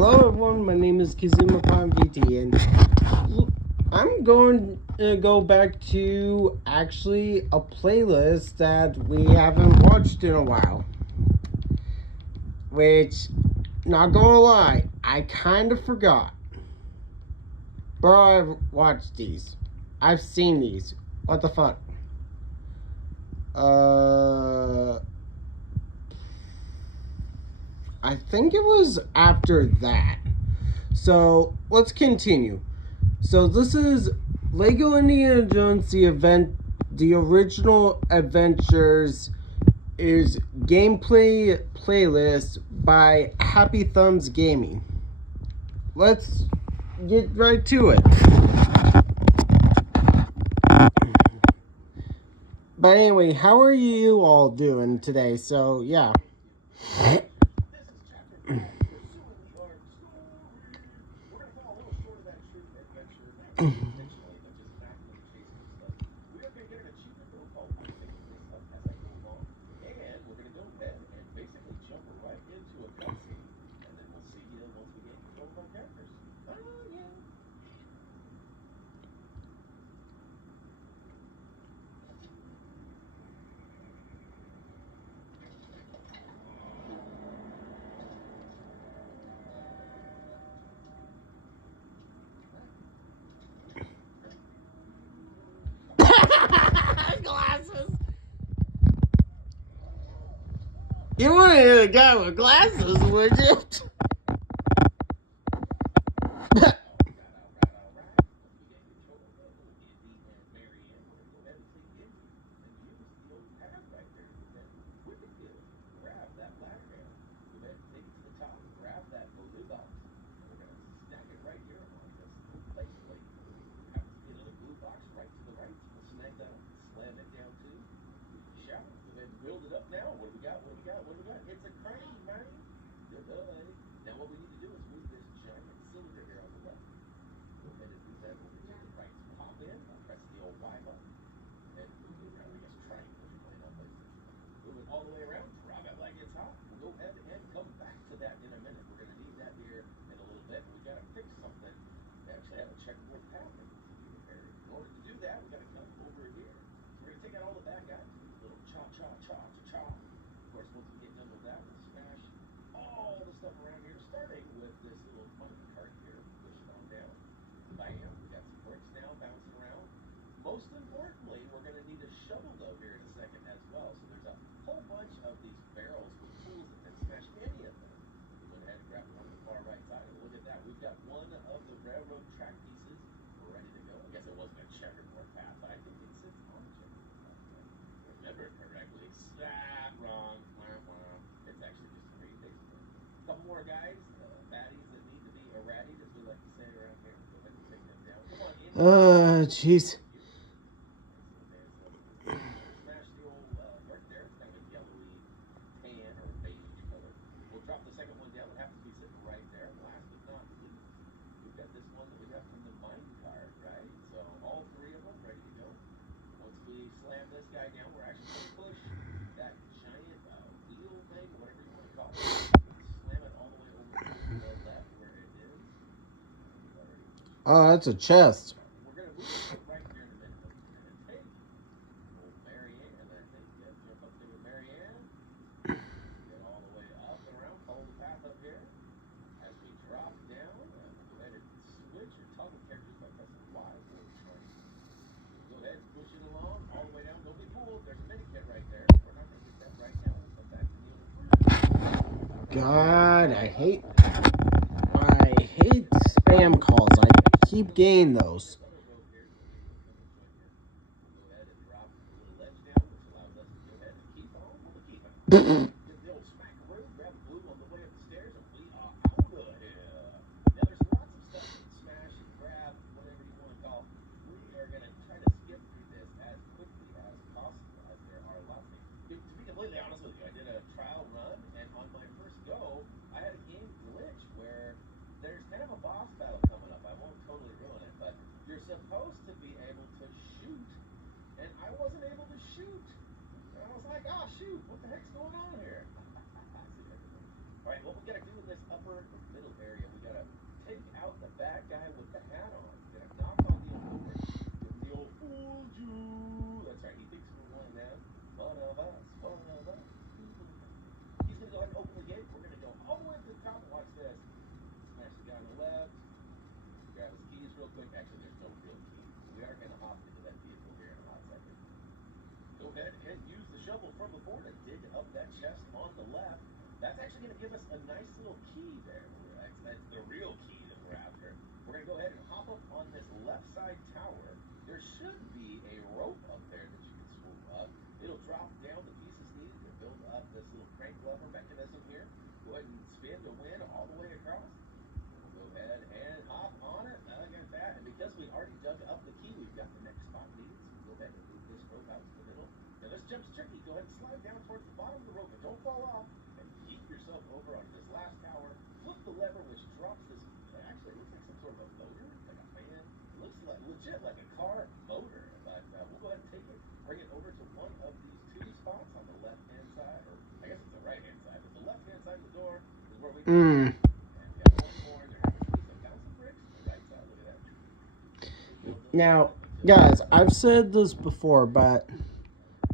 Hello everyone, my name is Kazuma VT, and I'm going to go back to actually a playlist that we haven't watched in a while. Which, not gonna lie, I kind of forgot. Bro, I've watched these. I've seen these. What the fuck? I think it was after that. So, let's continue. So this is Lego Indiana Jones, the original adventures is gameplay playlist by Happy Thumbs Gaming. Let's get right to it. But anyway, how are you all doing today? So yeah. Glasses. You wouldn't hit a guy with glasses, would you? Jeez. Oh, that's a chest. God, I hate spam calls. I keep getting those. quick. Actually, there's no real key. So we are going to hop into that vehicle here in a hot second. Go ahead and use the shovel from before to dig up that chest on the left. That's actually going to give us a nice little key there. That's the real key that we're after. We're going to go ahead and hop up on this left side tower. There should be a rope up there that you can swoop up. It'll drop down the pieces needed to build up this little crank lever mechanism here. Go ahead and spin to win all the way across. We'll go ahead and hop on it. Look at that. And because we already dug up the key, we've got the next spot needed. So go ahead and move this rope out to the middle. Now this jump's tricky. Go ahead and slide down towards the bottom of the rope, but don't fall off. And keep yourself over onto this last tower. Flip the lever, which drops this. Actually, it looks like some sort of a motor, like a fan. It looks like legit like a car motor. But we'll go ahead and take it, bring it over to one of these two spots on the left-hand side, or I guess it's the right-hand side. But the left-hand side of the door is where we. And we got one more. There happens to be some bouncing bricks on the right side. Look at that. Now, guys, I've said this before, but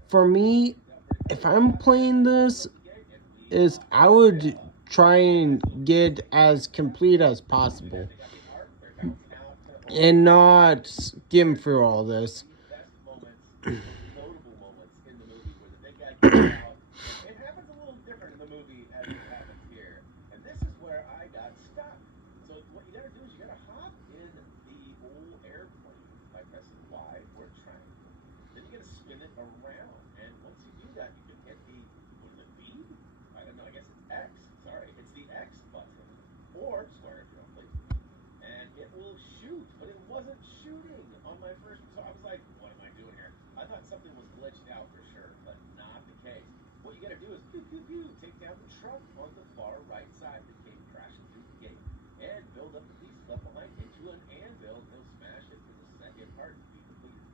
for me, if I'm playing this, is I would try and get as complete as possible and not skim through all this. Notable moments in the movie where the big guy comes out. It happens a little different in the movie as it happens here. And this is where I got stuck. So what you gotta do is you gotta hop in the old airplane by pressing Y or triangle. Then you gotta spin it around. And once you do that, you can hit the, what is it, B? I don't know, I guess it's X. Sorry, it's the X button. Or square if you don't play. And it will shoot, but it wasn't shooting on my first. So I was like, what am I doing here? I thought something was glitched out for sure, but not the case. What you gotta do is pew pew pew, take down the truck on the far right side that came crashing through the gate, and build up the pieces left behind into an anvil. They'll smash it for the second part to be completed.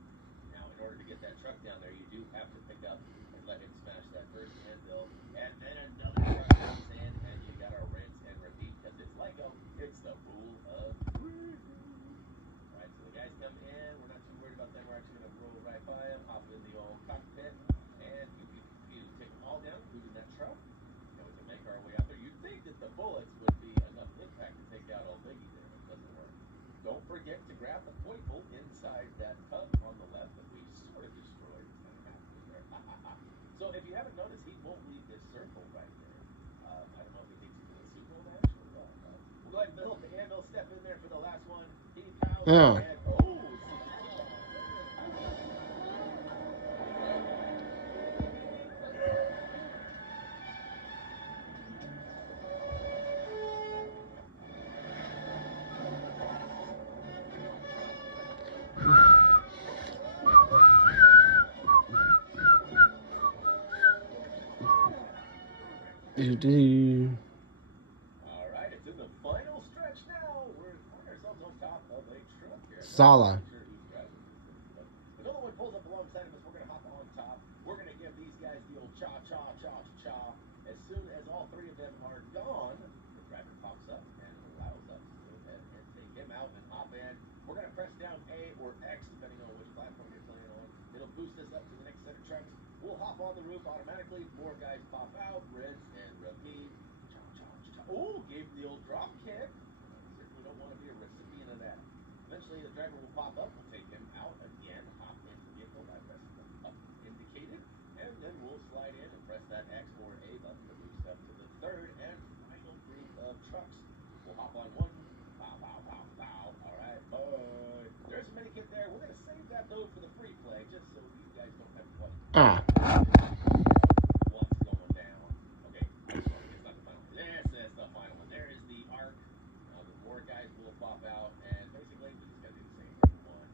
Now, in order to get that truck down there, you do have to pick up and let him smash that first anvil, and then another truck comes in, and you gotta rinse and repeat because it's Lego. It's the rule of three. Alright, so the guys come in. We're not too worried about them. We're actually gonna roll right by them, hop in the old cockpit, and take them all down, including that truck. And we can make our way out there. You'd think that the bullets would be enough impact to take out old Biggie there, but it doesn't work. Don't forget to grab the foible inside that tub on the left that we sort of destroyed. There. So if you haven't noticed, he won't leave this circle right there. I don't know if he thinks he's in a sumo match or what. We'll go ahead and build the anvil, step in there for the last one. He pounds and Alright, it's in the final stretch now. We're finding ourselves on top of a truck here. Sala. Another one pulls up alongside of us. We're going to hop on top. We're going to give these guys the old cha-cha-cha-cha. As soon as all three of them are gone, the driver pops up and allows us to go ahead and take him out and hop in. We're going to press down A or X, depending on which platform you're playing on. It'll boost us up to the next set of trucks. We'll hop on the roof automatically. More guys pop out, rinse, and repeat. Oh, gave the old drop kick. Certainly don't want to be a recipient of that. Eventually, the driver will pop up. We'll take him out again, hop into the vehicle by pressing the up indicated, and then we'll slide in and press that X or A button to boost up to the third and final group of trucks. We'll hop on one. Pow, pow, pow, pow. All right, bye. There's a mini kit there. We're going to save that, though, for the free play, just so you guys don't have to watch. What's going down? Okay, it's not the final. This is the final one. There is the arc. The more guys will pop out, and basically we just gotta do the same thing. 1,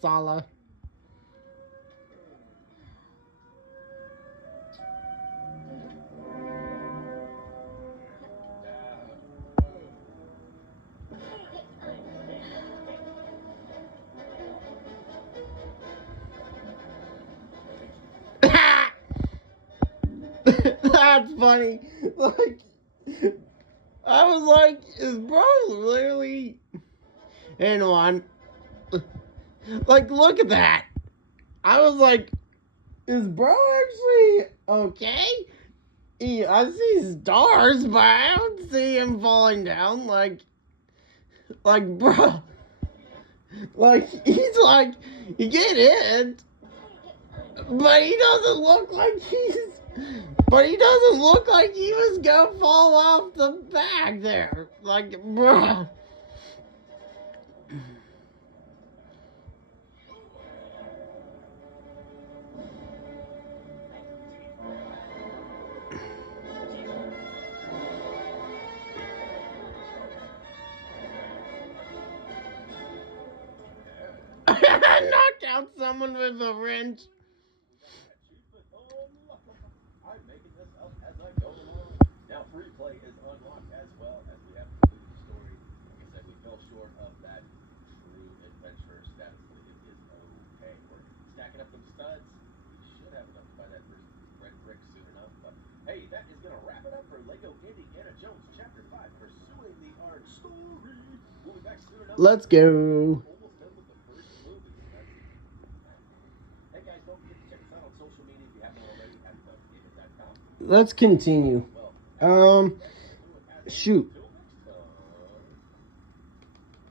Sala. That's funny. Like, I was like, is bro literally? Hang on. Like, look at that. I was like, is bro actually okay? I see stars, but I don't see him falling down. Like, bro. Like, he's like, you get in, but he doesn't look like he was gonna fall off the back there. Like, bruh. Knocked out someone with a wrench. I'm making this up as I go along. Now, free play is unlocked as well as we have completed the story. Like I said, we fell short of that true adventurer status, but it is okay. We're stacking up them studs. We should have enough to buy that first red brick soon enough. But hey, that is going to wrap it up for Lego Indiana Jones Chapter 5, Pursuing the Art Story. We'll be back soon enough. Let's go. Almost done with the first movie. Hey guys, don't forget to check us out on social media if you haven't already at thegaming.com. Let's continue. Shoot.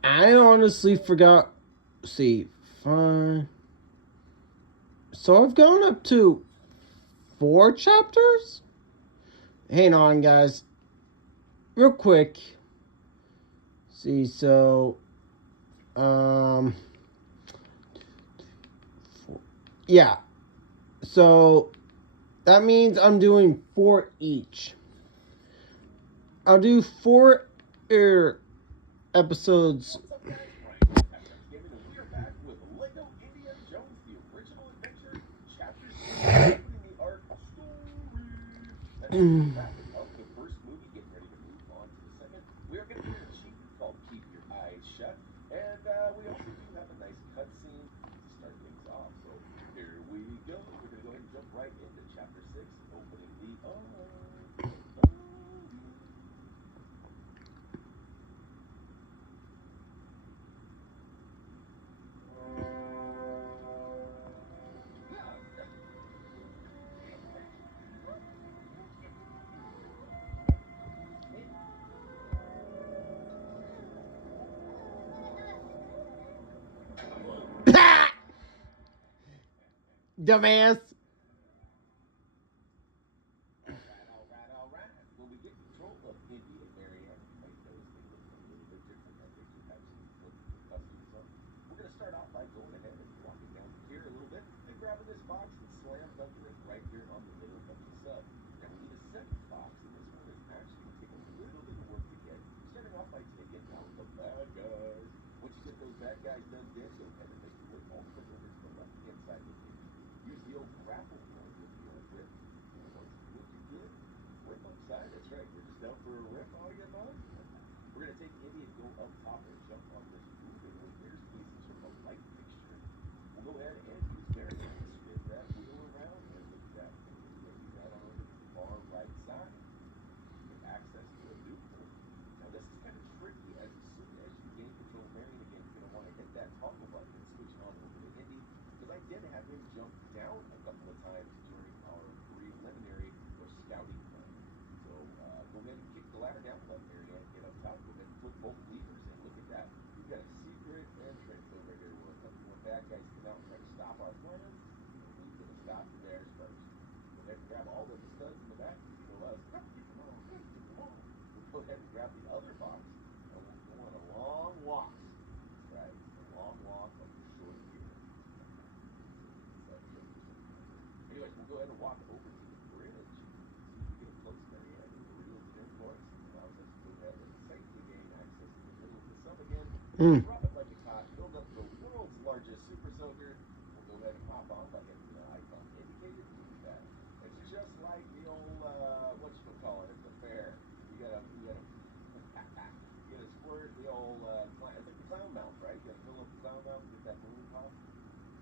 I honestly forgot. See, fine. So I've gone up to 4 chapters? Hang on, guys. Real quick. See, so yeah. So that means I'm doing 4 each. I'll do 4 episodes. What's up, guys? Ryan from Tap Gaming, and we are back with Lego Indiana Jones, the original adventure, Chapter 6, Opening the Art Story. That's the graphic of the first movie. Getting ready to move on to the second. We are going to get an achievement called Keep Your Eyes Shut, and we also do have a nice cutscene to start things off. So here we go. We're going to go ahead and jump right into Chapter 6, Opening the Art. Dumbass. All right. When we get control of Indy and Marianne, like those things look a little bit different. I think we have some customs up. We're going to start off by going ahead and walking down here a little bit and grabbing this box and slam dumping it right here on the middle of the sub. Now we need a second box, and this one is actually going to take a little bit of work to get. Starting off by taking out the bad guys. Once you get those bad guys done dead, go ahead and make your way all the way over to the left-hand side of the page. Use the old grapple point with the old whip. And once you get whip upside, that's right. We're just down for a rip all you know. We're going to take Indy and go up top and jump on this moving with here's some sort of a light fixture. We'll go ahead and use Marianne to spin that wheel around and look at that. We're going to do that on the far right side. Get access to a new point. Now this is kind of tricky as soon as you gain control of Marianne again, you're going to want to hit that toggle button and switch on over to Indy. Because I did have him jump down a couple of times during our preliminary or scouting plan. So go ahead and kick the ladder down, let Marianne get up top, go ahead and flip both levers, and look at that. We've got a secret entrance over here where a couple more bad guys come out and try to stop our plans. And we're going to stop theirs first. Go ahead and grab all the studs in the back. You know us. Keep them all. Keep them all. We'll go ahead and grab the other box, and we'll go on a long walk. Right, a long walk of the short gear. Anyways, we'll go ahead and walk over to the bridge. See if we get close to Marianne. The reels and influence allows us to go ahead and safely gain access Hmm. Drop it like it's hot. Build up the world's largest super soaker. We'll go ahead and hop on like an icon indicated to do that. It's just like the old whatchamacallit at the fair. You gotta squirt the old it's like the clown mouth, right? You gotta fill up the clown mouth and get that balloon pop.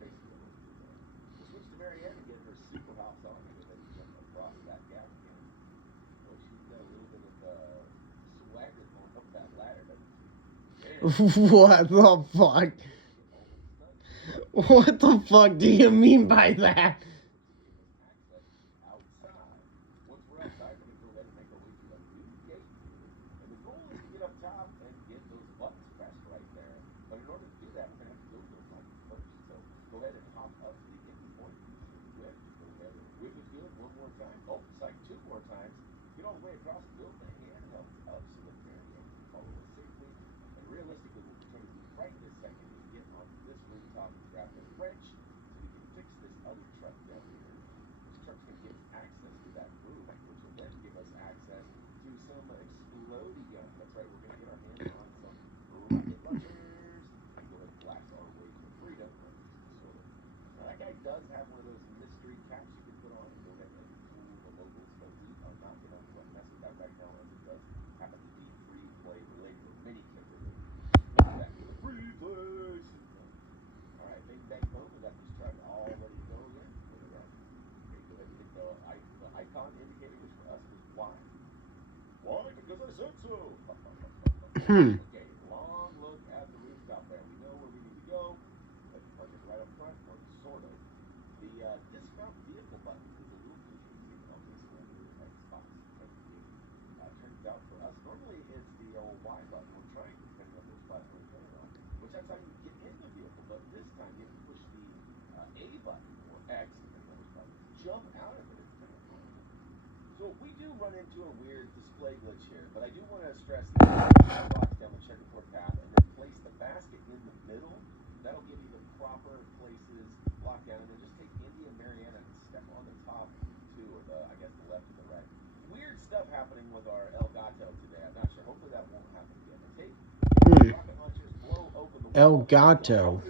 Basically what we do there. We'll switch to Marianne and get her super hops on and go ahead and jump across that gap again. Well, she's got a little bit of swagger going up that ladder, doesn't she? What the fuck? What the fuck do you mean by that? Outside. Once we're outside, we're going to go ahead and make our way to a new gate. And the goal is to get up top and get those buttons pressed right there. But in order to do that, we're going to have to go to those buttons first. So go ahead and hop up to the entry point. Use your whip. Go ahead and whip it good one more time. Oh, psych, two more times. Get all the way across and build the handheld up so that Marianne can follow us safely. And realistically, what we're trying to do right this second is get on this rooftop and grab the wrench so we can fix this other truck down here. This truck's going to give us access to that roof, which will then give us access to some explodey gun. That's right, we're going to get our hands on some rocket launchers and go ahead and blast our way to freedom. Now that guy does have one of those mystery caps you can put on and go ahead and fool the locals, but we are not going to mess with that right now, as it does happen to be free play related or mini clip related. Back to the free play. All right, bing bang boom. We got this truck all ready to go again. Where we at? Okay, go ahead and hit the icon indicator, which for us is Y. Why? Because I said so. Hmm. Okay, long look at the rooftop there. We know where we need to go. Let's park it right up front, or sort of. The dismount vehicle button is a little confusing on this one here at Xbox 17. Turns out for us, normally it's the old Y button or triangle, depending on which platform you're playing on, which that's how you get in the vehicle. But this time you have to push the A button or X, depending on which button, to jump out of it. It's kind of fun. So we do run into a weird display glitch here, but I do want to stress that box down the checkerboard path and then place the basket in the middle. That'll give you the proper places locked down, and then just take Indy and Mariana and step on the top two, or I guess the left and the right. Weird stuff happening with our Elgato today. I'm not sure. Hopefully that won't happen again. And take rocket launchers, blow open the wall. Elgato.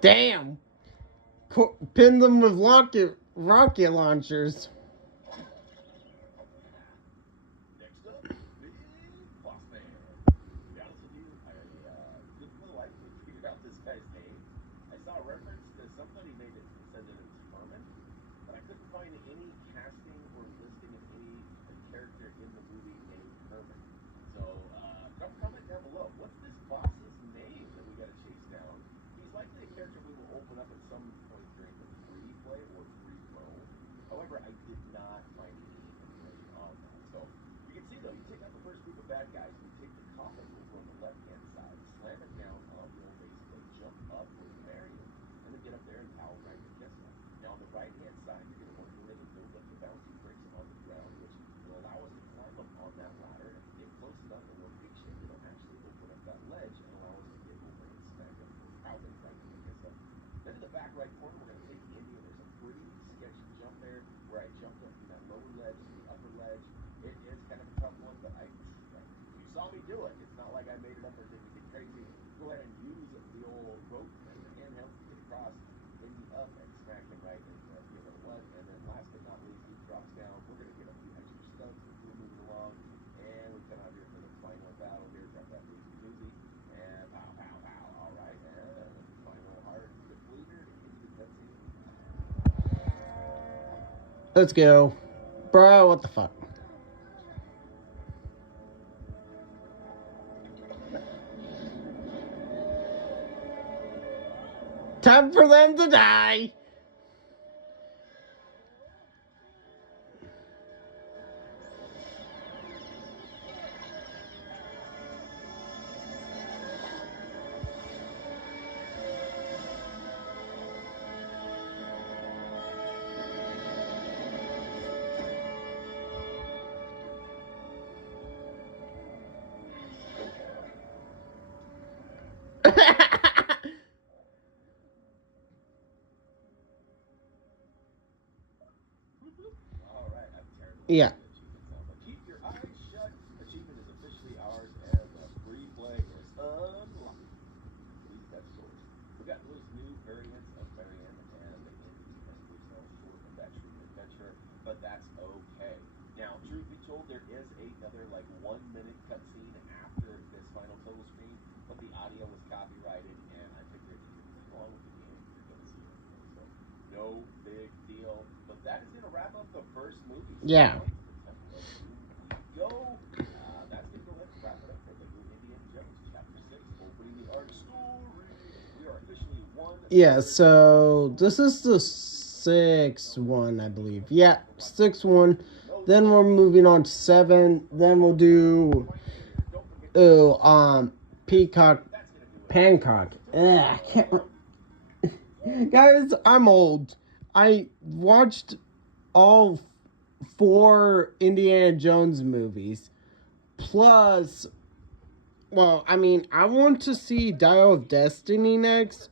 Damn. Pin them with rocket launchers. Next up, Big Boss Man. To be honest with you, I couldn't for the life of me figure out this guy's name. I saw a reference to somebody made it said that it was Herman, but I couldn't find any casting or listing of any character in the movie named Herman. So drop a comment down below. What's this boss's name that we got to chase down? He's likely a character we will open up at some point during the free play or free roam. However, I did not find any information on that. So you can see though, you take out the first group of bad guys, we take the coffin over on the left-hand side, slam it down on the old base plate, jump up with Marion, and then get up there and power right the kiss up. Now on the right-hand side, you're going to want to go ahead and build up the bouncy bricks on the ground, which will allow us to climb up on that ladder, and get close enough and we're patient, it'll actually open up that ledge and allow us to get over and smack up power right the kiss up. Then in the back right corner, we're going to take Indy, and there's a pretty sketchy jump there where I jumped up from that lower ledge to the upper ledge. It is kind of a tough one, but you saw me do it. It's not like I made it up or did anything crazy. Go ahead and use the old rope and the handheld to get across, Indy up and smack him right in the what. And then last but not least, he drops down. We're going to get a few extra studs as we're moving along, and we come out here for the final battle here. Drop that boozy doozy, and pow, pow, pow. All right, and final hard depleter to end the cutscene. Let's go. Bro, what the fuck? Time for them to die. All right, I'm terrible at Yeah. the achievement sound, but keep your eyes shut. Achievement is officially ours, and the free play is unlocked. Please that source. We got those new variants of Marion and the Indy mystery cell short of that true adventure, but that's okay. Now, truth be told, there is another like 1 minute cutscene after this final total screen, but the audio was copyrighted, and I figured if you're playing along with the game, you're gonna see it anyway. So, no big deal. But that is gonna wrap up the first movie. So Yeah. on to the Temple of Doom we go. That's gonna go ahead and wrap it up for the new Indiana Jones Chapter 6, opening the arc story. We are officially one. Yeah, so this is the sixth one, I believe. Yeah, sixth one. Then we're moving on to 7. Then we'll do Peacock Pancock. I can't. Guys, I'm old. I watched all 4 Indiana Jones movies. Plus, well, I mean, I want to see Dial of Destiny next.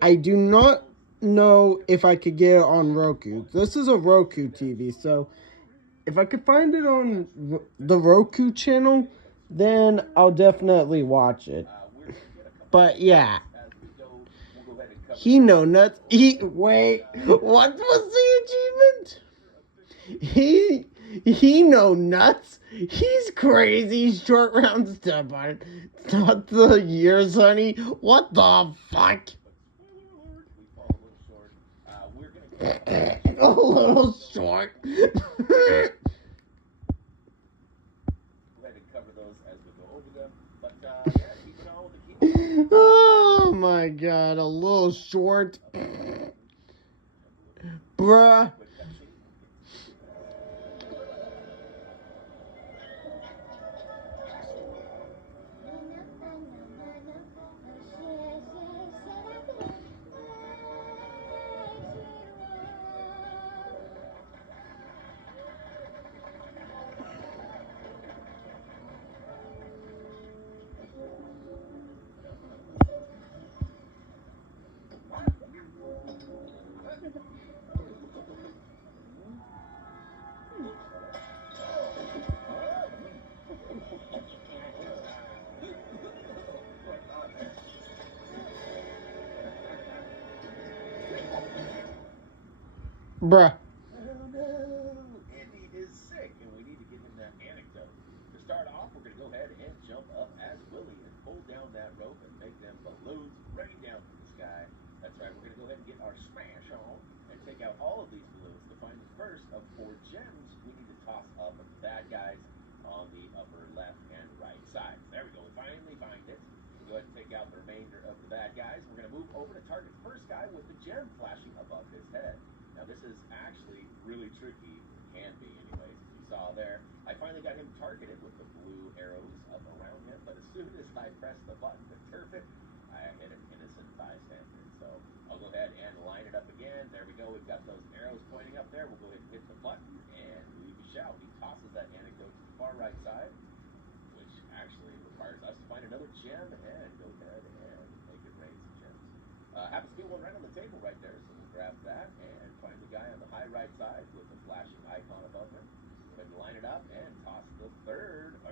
I do not know if I could get it on Roku. This is a Roku TV, so if I could find it on the Roku channel, then I'll definitely watch it. But yeah, he know nuts. Wait, what was the achievement? He know nuts. He's crazy. Short round step on it. It's not the years, honey. What the fuck? A little short. Oh my god, a little short. Bruh. Bruh. Oh no! Indy is sick, and we need to give him that anecdote. To start off, we're going to go ahead and jump up as Willie and pull down that rope and make them balloons rain down from the sky. That's right, we're going to go ahead and get our smash on and take out all of these balloons to find the first of 4 gems we need to toss up at the bad guys on the upper left and right sides. There we go, we finally find it. We'll go ahead and take out the remainder of the bad guys. We're going to move over to target the first guy with the gem flashing above his head. Now this is actually really tricky, can be anyways, as you saw there. I finally got him targeted with the blue arrows up around him, but as soon as I pressed the button to turf it, I hit an innocent bystander. So I'll go ahead and line it up again. There we go, we've got those arrows pointing up there. We'll go ahead and hit the button, and we shall. He tosses that anecdote to the far right side, which actually requires us to find another gem and go ahead and make it rain some gems. Happens to be one right on the table right there, so we'll grab that and find the guy on the high right side with the flashing icon above him. Go ahead and line it up and toss the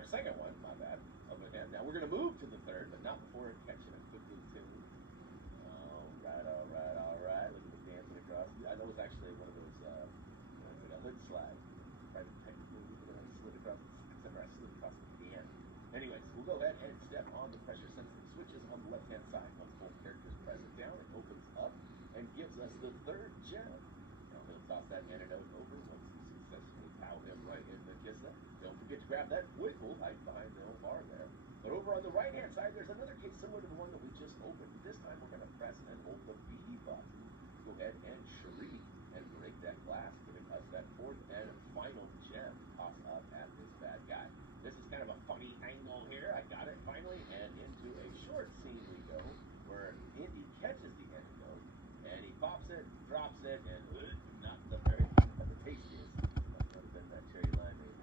second one, my bad, over him. Now we're going to move to the third, but not before catching him quickly too. All right. Look at the dancing across. That was actually one of those, it's like a hood slide. Right, technically, slid across, except for I slid across the end. Anyways, we'll go ahead and step on the pressure sensitive switches on the left-hand side. Once both characters press it down, it opens up and gives us the 3rd gem. Now he'll toss that antidote over once we successfully pow him right in the kissa. Don't forget to grab that wiggle right behind the old bar there. But over on the right-hand side, there's another case similar to the one that we just opened. This time we're going to press and hold the B button. Go ahead and shriek and break that glass, giving us that 4th and final gem tossed up at this bad guy. This is kind of a funny angle here. I got it finally, and into a short scene we go, where Indy catches the antidote, and he pops it, drops it, and not the tastiest. Must not have been that cherry limeade.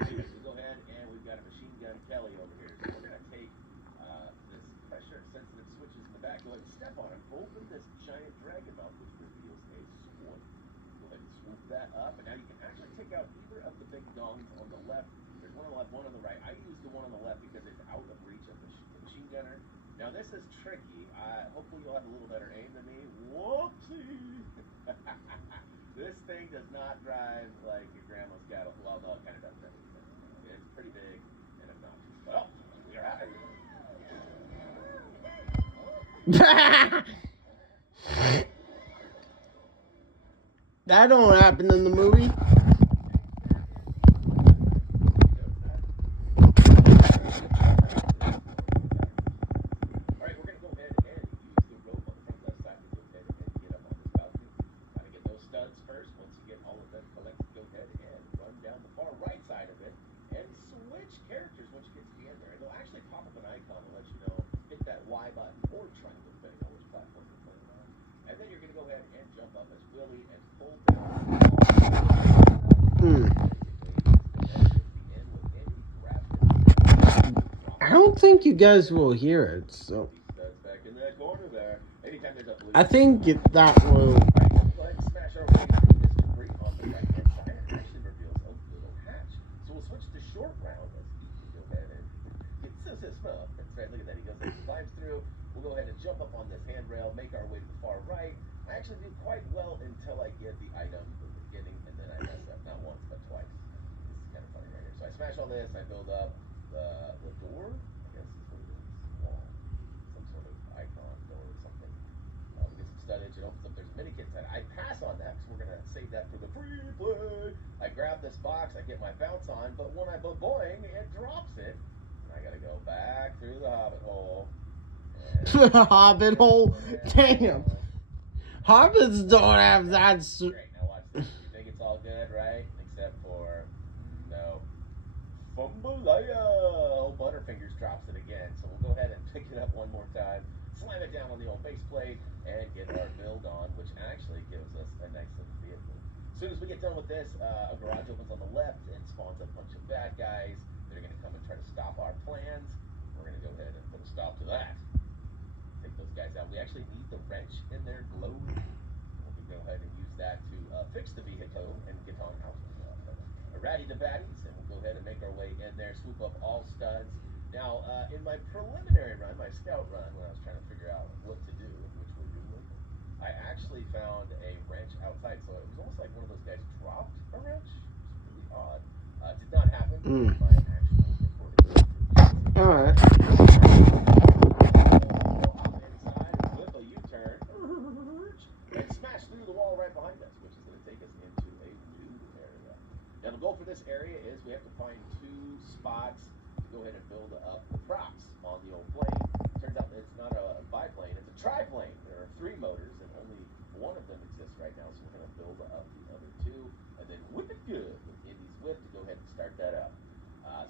Anyways, we go ahead and we've got a machine gun Kelly over here. So we're gonna take this pressure gongs on the left. There's one on the left, one on the right. I use the one on the left because it's out of reach of the machine gunner. Now this is tricky. Hopefully you'll have a little better aim than me. Whoopsie! This thing does not drive like your grandma's cattle. Well, no, it kind of does. It's pretty big and obnoxious. Well, we're at it. That don't happen in the movie. Alright, we're going to go ahead and use the rope on the front left side to go ahead and get up on this balcony. Gotta get those studs first. Once you get all of them collected, go ahead and run down the far right side of it and switch characters once you get to the end there. It'll actually pop up an icon to let you know, hit that Y button or triangle, depending on which platform you're playing on. And then you're going to go ahead and jump up as Willie and pull down. I don't think you guys will hear it, so Back in that corner there. Anytime there's a blue I think that will. Go ahead and smash our way through this debris on the right-hand side. It actually reveals a little hatch. So we'll switch to short round as he can go ahead and get smell. That's right, look at that. He goes and climbs through. We'll go ahead and jump up on this handrail, make our way to the far right. I actually do quite well until I get the item at the beginning, and then I mess up, not once, but twice. This is kind of funny right here. So I smash all this, I build up the door, I guess is what it is, wall, some sort of icon door or something. We get some studdage, it opens up, there's a mini kit inside. I pass on that because we're going to save that for the free play. I grab this box, I get my bounce on, but when I boing, it drops it. And I got to go back through the hobbit hole. The hobbit hole? Damn. Hobbits don't have that. Great, now watch this. You think it's all good, right? Except for, no. Fumbalaya! Old Butterfingers drops it again. So we'll go ahead and pick it up one more time, slam it down on the old base plate, and get our build on, which actually gives us a nice little vehicle. As soon as we get done with this, a garage opens on the left and spawns a bunch of bad guys. They're going to come and try to stop our plans. We're going to go ahead and put a stop to that. Take those guys out. We actually need the wrench in their globe. We can go ahead and use that to fix the vehicle and get on out. Ratty the baddies, and we'll go ahead and make our way in there, swoop up all studs. Now, in my preliminary run, my scout run, when I was trying to figure out what to do and which way to look, I actually found a wrench outside. So it was almost like one of those guys dropped a wrench. It's really odd. Did not happen in my actual recording. All right. Flip a U-turn and smash through the wall right behind us, which is going to take us into a new area. Now the goal for this area is we have to find 2 spots to go ahead and build up the props on the old plane. Turns out that it's not a biplane, it's a triplane. There are 3 motors and only one of them exists right now, so we're going to build up the other 2 and then whip it good with Indy's whip to go ahead and start that up.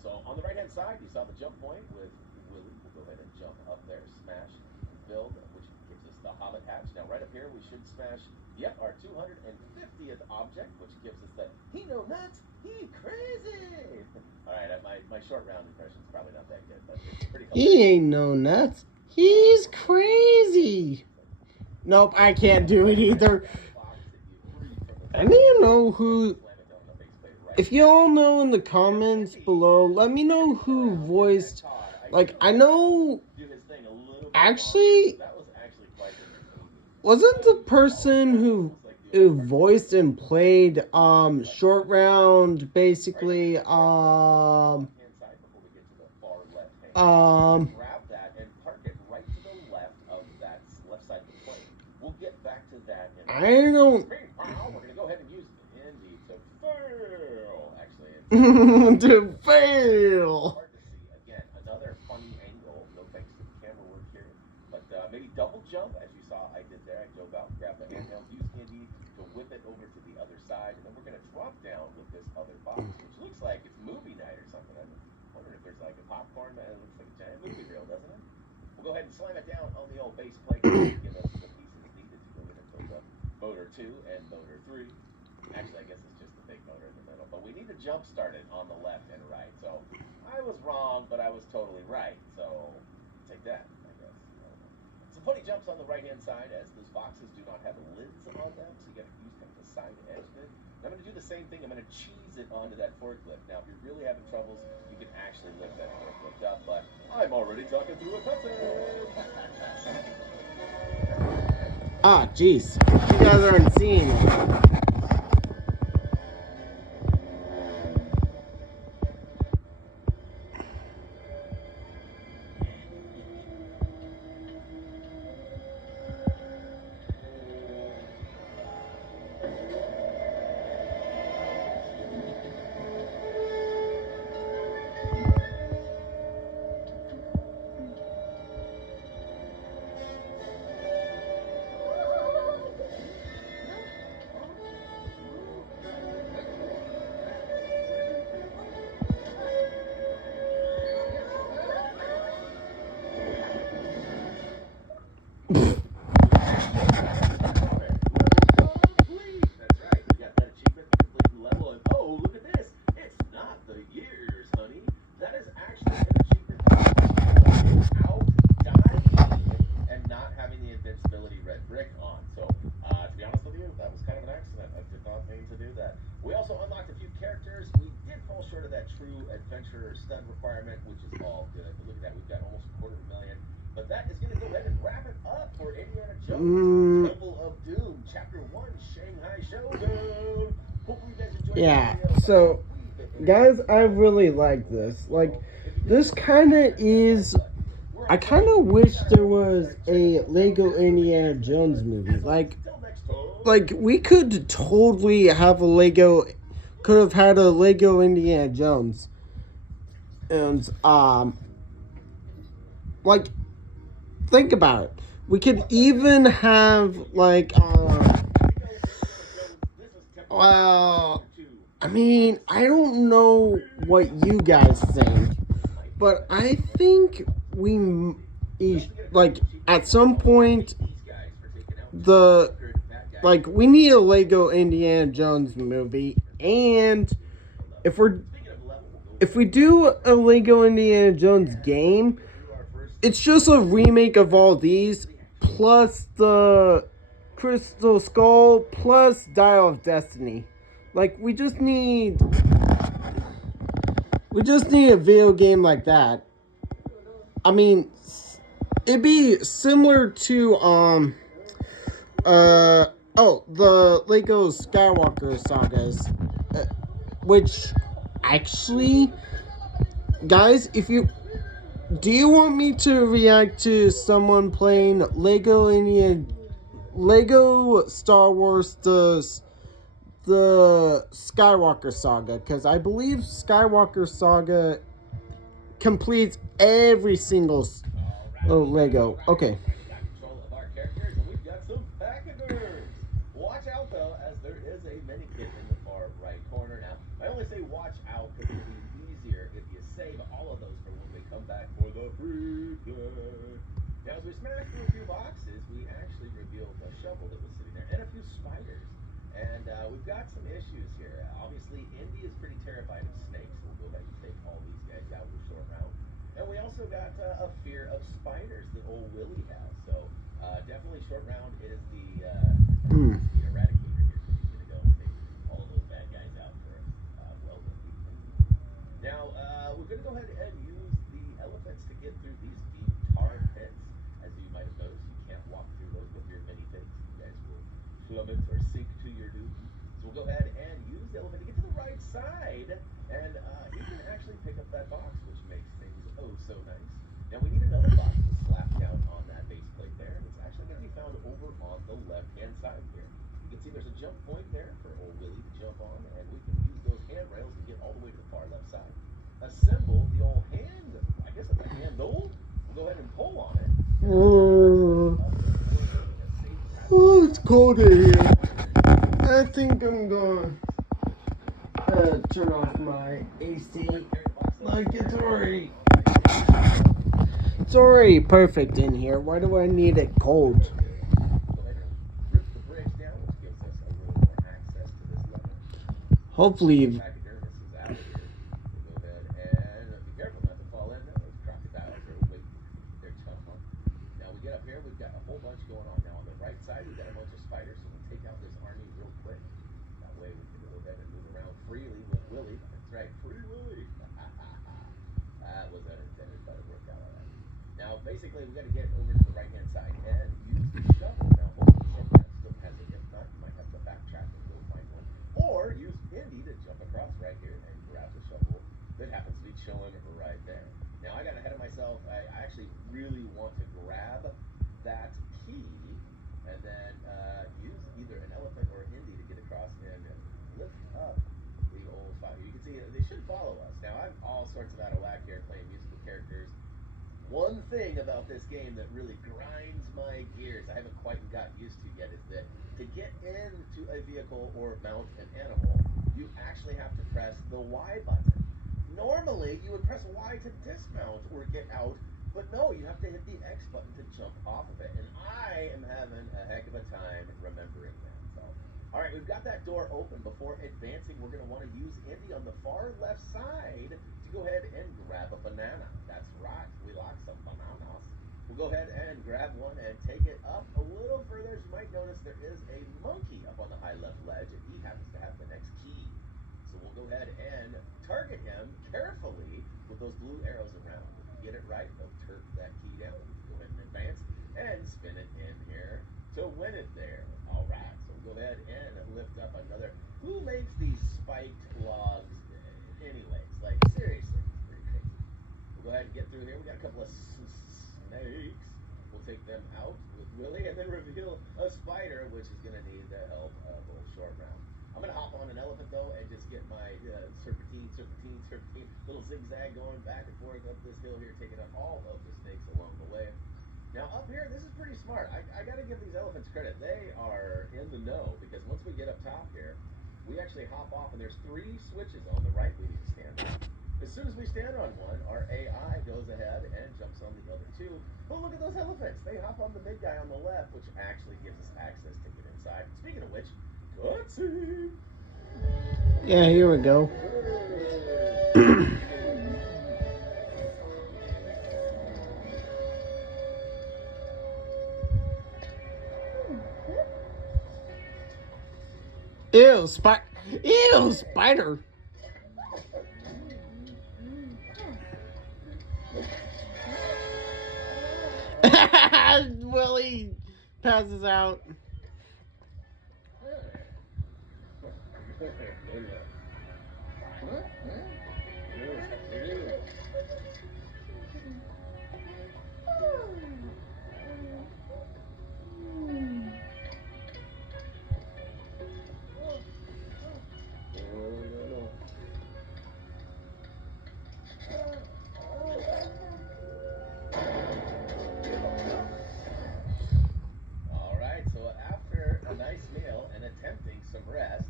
So on the right hand side, you saw the jump point with Willie. We'll go ahead and jump up there, smash, and build, which gives us the Hobbit hatch. Now right up here, we should smash, yep, our 250th object, which gives us the he no nuts, he crazy. All right, my short round impression is probably not that good, but it's pretty hilarious. He ain't no nuts. He's crazy. Nope, I can't do it either. I need to know who. If you all know in the comments below, let me know who voiced. Like, I know. Actually, wasn't the person who voiced and played short round basically grab that and park it right to the left of that left side of the plane. We'll get back to that in I don't. We're gonna go ahead and use Indy to fail. Actually, to fail. hard to see. Again, another funny angle. No thanks to the camera work here, but maybe double jump as you saw I did there. I dove out, grab the handheld, use Indy to whip it over to the other side, and then we're gonna drop down with this other box, which looks like it's movie night or something. I'm wondering if there's like a popcorn. It looks like a giant movie reel, doesn't it? We'll go ahead and slam it down on the old base plate to give us the pieces needed to go ahead and build up motor 2 and motor 3. Actually, I guess it's just the big motor in the middle. But we need to jump start it on the left and right. So I was wrong, but I was totally right. So take that, I guess. Some funny jumps on the right-hand side as those boxes do not have lids on them. So you got to use kind of the side edge bit. I'm going to do the same thing. I'm going to cheese it onto that forklift. Now, if you're really having troubles, you can actually lift that forklift up, but I'm already talking through a cutscene. Ah, jeez. You guys aren't seeing it. That's right. We got that achievement for completing the level, and oh, look at this! It's not the years, honey. That is actually an achievement without dying and not having the invincibility red brick on. So, to be honest with you, that was kind of an accident. I did not mean to do that. We also unlocked a few characters. We did fall short of that true adventurer stud requirement, which is all good. But look at that, we've got almost 250,000. But that is going to go ahead and wrap it up for Indiana Jones Temple of Doom, Chapter 1, Shanghai Showdown. Hopefully you guys enjoyed Yeah, the video. so, guys, I really like this. Like, this kind of is... I kind of wish there was a Lego Indiana Jones movie. Like, we could totally have a Lego... Could have had a Lego Indiana Jones. And, like... Think about it. We could even have, like, well, I mean, I don't know what you guys think, but I think we, like, at some point, we need a Lego Indiana Jones movie, and if we do a Lego Indiana Jones game, it's just a remake of all these, plus the Crystal Skull, plus Dial of Destiny. Like, we just need a video game like that. I mean, it'd be similar to, the Lego Skywalker sagas, which, actually, guys, do you want me to react to someone playing Lego Star Wars, the Skywalker saga? Because I believe Skywalker saga completes every single Lego. Okay. Watch out though, as there is a mini kit in the far right corner. Now, I only say watch out because it'll be easier if you save all of those for when we come back for the free play. Now, as we smashed through a few boxes, we actually revealed a shovel that was sitting there and a few spiders. And we've got some issues here. Obviously, Indy is pretty terrified of snakes, so we'll go ahead and take all these guys out with short round. And we also got a fear of spiders that old Willie has. So definitely short round is the eradicator here. He's going to go and take all of those bad guys out for Now, we're going to go ahead and use the elephants to get through these deep tar pits. As you might have noticed, you can't walk through those with your minifigs. You guys will plummet or sink to your doom. So we'll go ahead and use the elephant to get to the right side, and he can actually pick up that box, which makes things oh so nice. Now we need another box to slap down on that base plate there, and it's actually going to be found over on the left-hand side here. You can see there's a jump point there for old Willie to jump on, and we can use those handrails to get all the way to the far left side. Assemble the old hand, I guess it's a handle. We'll go ahead and pull on it. Oh, it's cold in here. I think I'm going to turn off my AC. Like, it's already perfect in here. Why do I need it cold? Hopefully... freely with Willie. That's right, Free Willy. That was unintended, but it worked out all right. Now, basically, we got to get over to the right-hand side and use the shovel. Now, hopefully, the shovel still has it. If not, you might have to backtrack and go find one. Or use Indy to jump across right here and grab the shovel that happens to be chilling right there. Now, I got ahead of myself. I actually really want to grab that key and then use either an elephant or Indy to get across and lift up the old fire. You can see they should follow us. Now, I'm all sorts of out of whack here playing musical characters. One thing about this game that really grinds my gears, I haven't quite got used to yet, is that to get into a vehicle or mount an animal, you actually have to press the Y button. Normally, you would press Y to dismount or get out, but no, you have to hit the X button to jump off of it. And I am having a heck of a time remembering that. So, all right, we've got that door open. Before advancing, we're going to want to use Indy on the far left side to go ahead and grab a banana. That's right, we like some bananas. We'll go ahead and grab one and take it up a little further. As you might notice, there is a monkey up on the high left ledge, and he happens to have the next key. So we'll go ahead and target him carefully with those blue arrows around. If we get it right, they'll turf that key down. We can go ahead and advance and spin it in here to win it there. All right, so we'll go ahead and lift up another. Who makes these spiked logs anyways? Like, seriously, it's pretty crazy. We'll go ahead and get through here. We got a couple of snakes. We'll take them out with Willie and then reveal a spider, which is going to need the help of old Short Round. I'm going to hop on an elephant, though, and just get my serpentine, little zigzag going back and forth up this hill here, taking out all of the snakes along the way. Now, up here, this is pretty smart. I got to give these elephants credit. They are in the know, because once we get up top here, we actually hop off, and there's 3 switches on the right we need to stand on. As soon as we stand on one, our AI goes ahead and jumps on the other 2. But look at those elephants. They hop on the big guy on the left, which actually gives us access to get inside. Speaking of which, cutscene. Yeah, here we go. Ew, Ew, spider. Willie passes out. Alright, so after a nice meal and attempting some rest,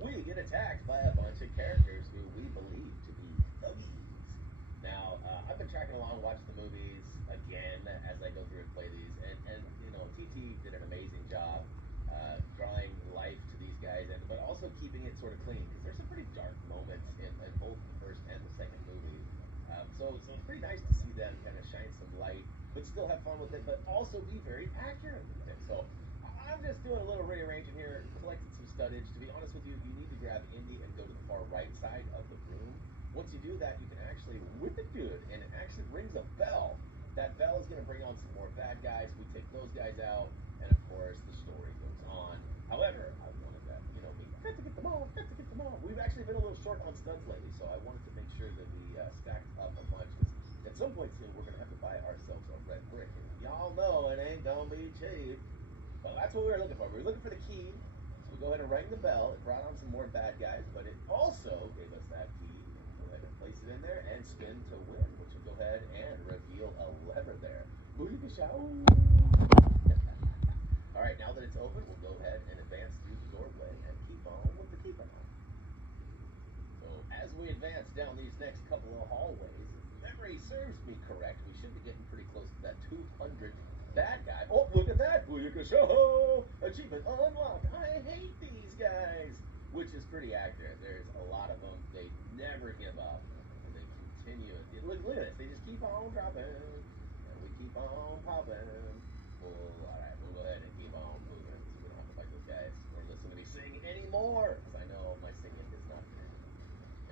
we get attacked by a bunch of characters who we believe to be thuggies. Now, I've been tracking along, watching the movies again as I go through and play these, and you know, TT did an amazing job drawing life to these guys, but also keeping it sort of clean, because there's some pretty dark moments in both the first and the second movie. So it's pretty nice to see them kind of shine some light, but still have fun with it, but also be very accurate with it. So I'm just doing a little rearranging here, collecting some studdage. To be honest with you, you need to grab Indy and go to the far right side of the room. Once you do that, you can actually whip it good, and it actually rings a bell. That bell is going to bring on some more bad guys. We take those guys out, and of course, the story goes on. However, I wanted that, you know, we got to get them all, got to get them all. We've actually been a little short on studs lately, so I wanted to make sure that we stacked up a bunch, because at some point soon, we're going to have to buy ourselves a red brick. And y'all know it ain't going to be cheap. Well, that's what we were looking for. We were looking for the key. So we go ahead and ring the bell. It brought on some more bad guys, but it also gave us that key. Go ahead and place it in there and spin to win, which will go ahead and reveal a lever there. Booyakashow! All right, now that it's open, we'll go ahead and advance through the doorway and keep on with the keeping on. So as we advance down these next couple of hallways, if memory serves me correct, we should be getting pretty close to that 200 bad guy. Oh, look at that! Booyakashow! Achievement unlocked. I hate these guys! Which is pretty accurate. There's a lot of them. They never give up. And they continue. Look at this. They just keep on dropping. And we keep on popping. Well, alright, we'll go ahead and keep on moving. So we don't have to fight those guys or listen to me sing anymore. Because I know my singing is not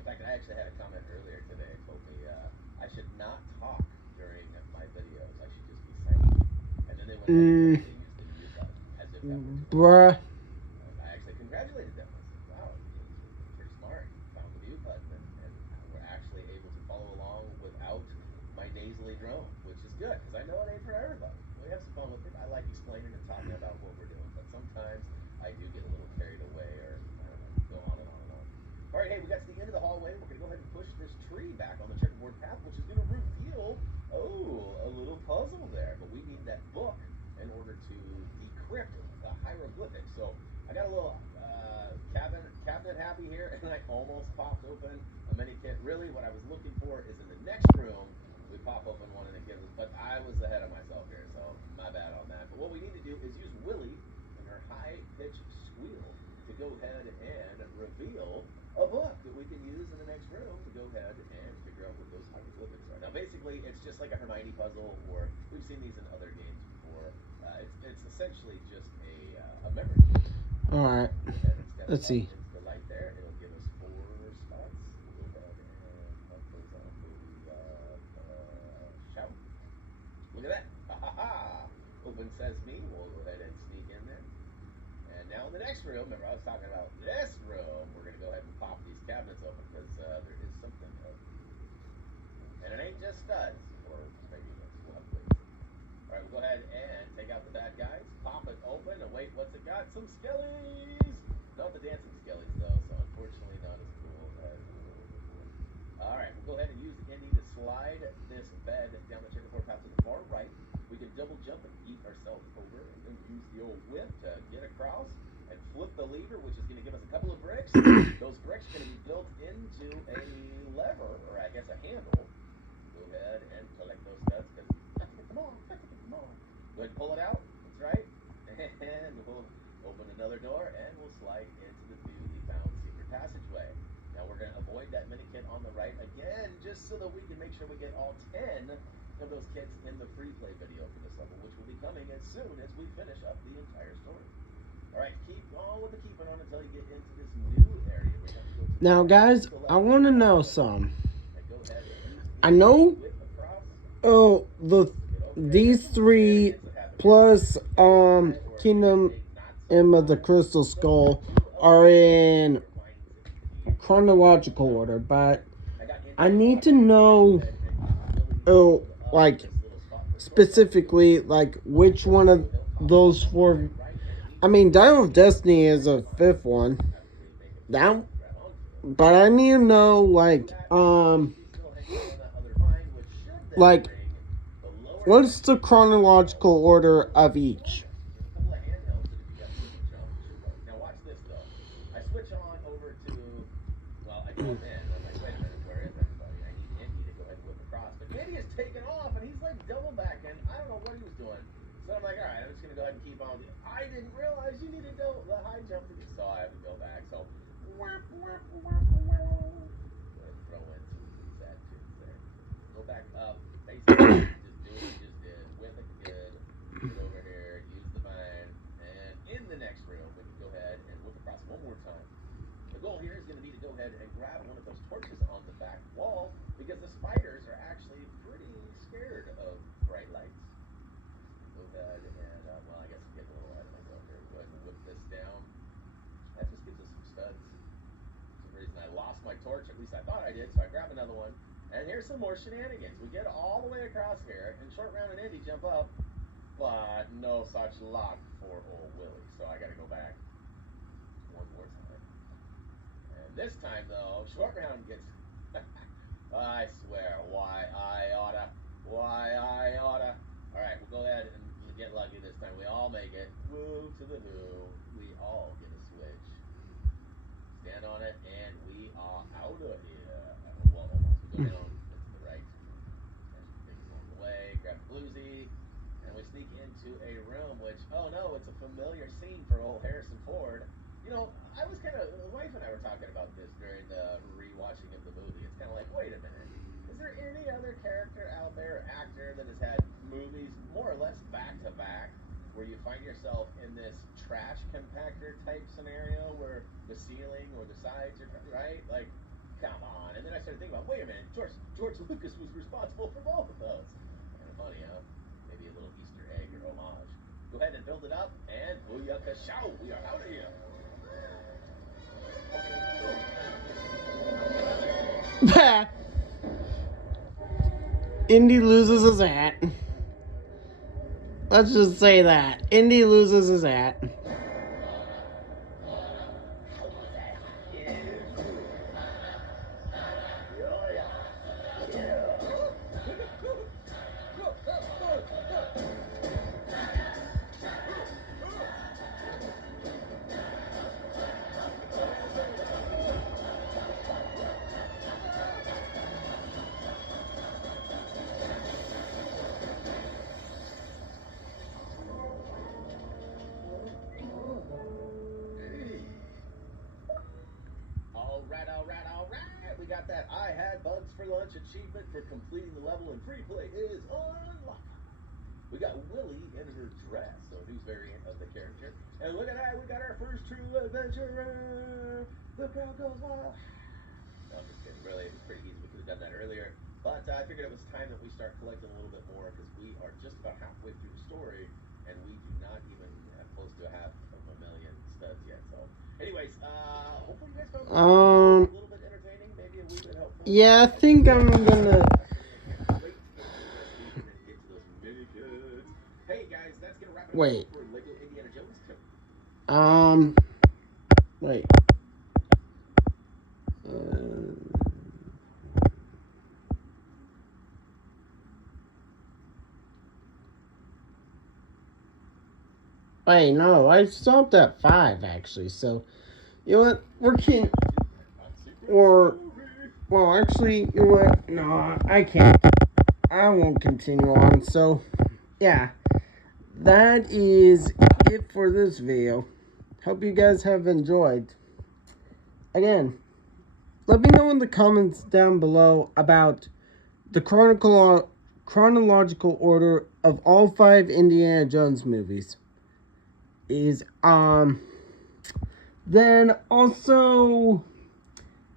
In fact, I actually had a comment earlier today. It told me I should not talk during my videos. I should just be silent. And then they went ahead and told me to use the mute button as if that were too Bruh. I actually congratulated them. I said, wow, you're pretty smart. You found the mute button, and we're actually able to follow along without my nasally drone, which is good, because I know it ain't for everybody. We have some fun with it. I like explaining and talking about what we're doing, but sometimes I do get a little carried away, or I don't know, go on and on and on. All right, hey, we got to the end of the hallway. We're going to go ahead and push this tree back on the checkerboard path, which is going to reveal, a little puzzle there. But we need that book in order to decrypt the hieroglyphics. So I got a little cabinet happy here, and I almost popped open a mini kit. Really, what I was looking for is in the next room. We pop open one and it gives us, but I was ahead of myself here, so my bad on that. But what we need to do is use Willie and her high-pitched squeal to go ahead and reveal a book that we can use in the next room to go ahead and figure out what those hieroglyphics are. Now, basically, it's just like a Hermione puzzle, or we've seen these in other games before. It's essentially just a memory. All right. Let's see. Into the light there, it'll give us 4 spots. We'll go ahead and put those on the shout. Look at that. Ha ha ha. Open Sesame. We'll go ahead and sneak in there. And now in the next room, remember I was talking about this room, we're going to go ahead and pop these cabinets open because there is something of and it ain't just studs, or maybe it's we'll have to wait. All right, we'll go ahead and take out the bad guys, pop it open, and wait, what's it got? Some skellies! Not the dancing skellies, though, so unfortunately not as cool as... All right, we'll go ahead and use Indy to slide this bed down the checkerboard path to the far right. We can double jump and eat ourselves over, and then use the old whip to get across and flip the lever, which is going to give us a couple of bricks. Those bricks are going to be built into a lever, or I guess a handle. Go ahead and collect those studs, because got to get them on, got to get them on. Go ahead and pull it out, that's right. And we'll open another door, and we'll slide into the newly found secret passageway. Now we're going to avoid that mini kit on the right again, just so that we can make sure we get all 10 of those kits in the free play video for this level, which will be coming as soon as we finish up the entire story. All right, keep on with the keeping on until you get into this new area. We're going to go to Now, guys, I want to know some. I know, these 3 plus Kingdom of the Crystal Skull are in chronological order, but I need to know, like, specifically, like, which one of those 4. I mean, Dial of Destiny is a 5th one. That, but I need to know, like, what's the chronological order of each? Now watch this though. I switch on over to, well, I jump in. I'm like, wait a minute, where is everybody? I need Indy to go ahead and whip across. But Indy is taking off, and he's like double backing. I don't know what he was doing. So I'm like, all right, I'm just gonna go ahead and keep on. I didn't realize you needed the high jump to do, so I have to go back. So, go ahead and throw in some sad tunes there. Go back up, basically just do what you just did. Whip it good. Get over here, use the vine, and in the next room, we can go ahead and whip across one more time. The goal here is going to be to go ahead and grab one of those torches on the back wall, because the spiders are actually pretty scared of bright lights. Go ahead and, well, I guess I'm getting a little ahead of myself here. Go ahead and whip this down. That just gives us some studs. For some reason, I lost my torch, at least I thought I did, so I grab another one. And here's some more shenanigans. We get all the way across here, and Short Round and Indy jump up, but no such luck for old Willie. So I gotta go back one more time. And this time, though, Short Round gets... I swear, why I oughta. Alright, we'll go ahead and get lucky this time. We all make it. Woo to the who. We all get a switch. Stand on it, and we are out of here. Well, almost. We go down to the right. Catch some things along the way. Grab the bluesy. And we sneak into a room which, oh no, it's a familiar scene for old Harrison Ford. You know, I was kind of, the wife and I were talking about this during the rewatching of the movie. It's kind of like, wait a minute. Is there any other character out there, actor, that has had movies more or less back to back, where you find yourself in this trash compactor type scenario where the ceiling or the sides are, right? Like, Come on. And then I started thinking about, wait a minute, George Lucas was responsible for both of those. Kind of funny, huh? Maybe a little Easter egg or homage. Go ahead and build it up, and booyah kashow, we are out of here. Indy loses his hat. Let's just say that. Indy loses his hat. All right. We got that I had bugs for lunch achievement for completing the level, and free play is unlocked. We got Willie in her dress, so a new variant of the character. And look at that, we got our first true adventurer. The crowd goes wild. No, I'm just kidding. Really, it was pretty easy. We could have done that earlier. But I figured it was time that we start collecting a little bit more because we are just about halfway through the story, and we do not even have close to half of a million studs yet. So, anyways, hopefully you guys found this a little bit entertaining, maybe a wee bit helpful. Yeah, I think I'm gonna. Hey guys, that's gonna wrap it up Wait. for Lego Indiana Jones 2. Wait. Wait, no, I stopped at 5 actually. So, you know what? We're can't. Or, well, actually, you know what? No, I can't. I won't continue on. So, yeah, that is it for this video. Hope you guys have enjoyed. Again, let me know in the comments down below about the chronological order of all 5 Indiana Jones movies. Then also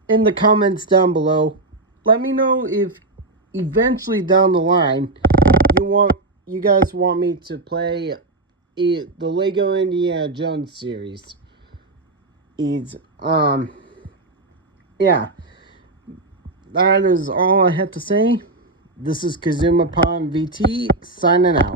in the comments down below, let me know if eventually down the line you guys want me to play the Lego Indiana Jones series. Yeah, that is all I have to say. This is Kazuma Pond VT signing out.